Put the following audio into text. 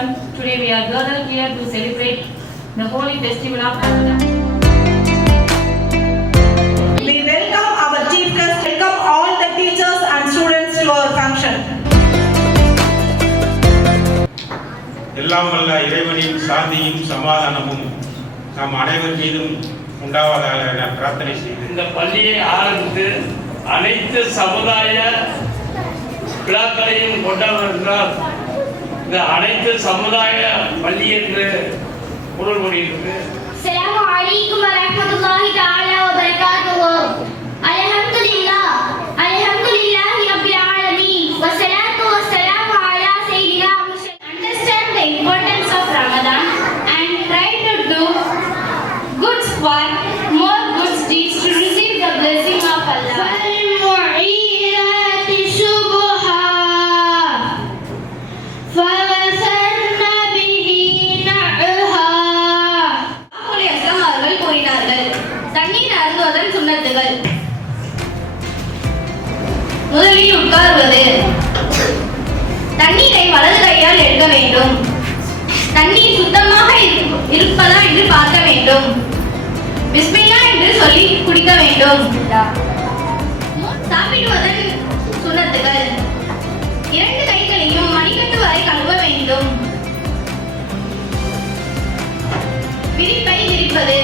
everyone. Today we are gathered here to celebrate the holy festival of Ramadan. We welcome our chief guest, welcome all the teachers and students to our function. எல்லாம் வல்ல இறைவனின் சாந்தியும் சமாதானமும் நாம் அனைவர் மீதும் உண்டாவதாக என பிரார்த்தனை செய்து இந்த பள்ளியை ஆரம்பித்து அனைத்து சமுதாய விழாக்களையும் கொண்டவர் என்றால் இந்த அனைத்து சமுதாய பள்ளி என்று பொருள் முடிகிறது. அஸ்ஸலாமு அலைக்கும் வரஹ்மத்துல்லாஹி தஆலா வ பரகாத்துஹு. அல்ஹம்துலில்லாஹ் அல்ஹம்துலில்லாஹி ரப்பில் ஆலமீன் வஸ்ஸலாத்து வஸ்ஸலாமு அலா சய்யிதினா Muhammad. Understand the importance of Ramadan and try to do good work, more good deeds to receive the blessing of Allah. فالمعيرات صبحا فوسرن به نعها. அவர்கள் கூறினார்கள், தண்ணீர் அருந்துவதன் சுன்னத்துகள். முதலில் உட்கார்வது, தண்ணீரை வலது கையால் எடுக்க வேண்டும். தண்ணீர் சுத்தமாக இருப்பதா என்று பார்க்க வேண்டும். பிஸ்மில்லா என்று சொல்லி குடிக்க வேண்டும். சாப்பிடுவதன் சுன்னத்துகள், 2 கைகளையும் மணிக்கட்டு வரை கழுவ வேண்டும். விரிப்பை விரிப்பது,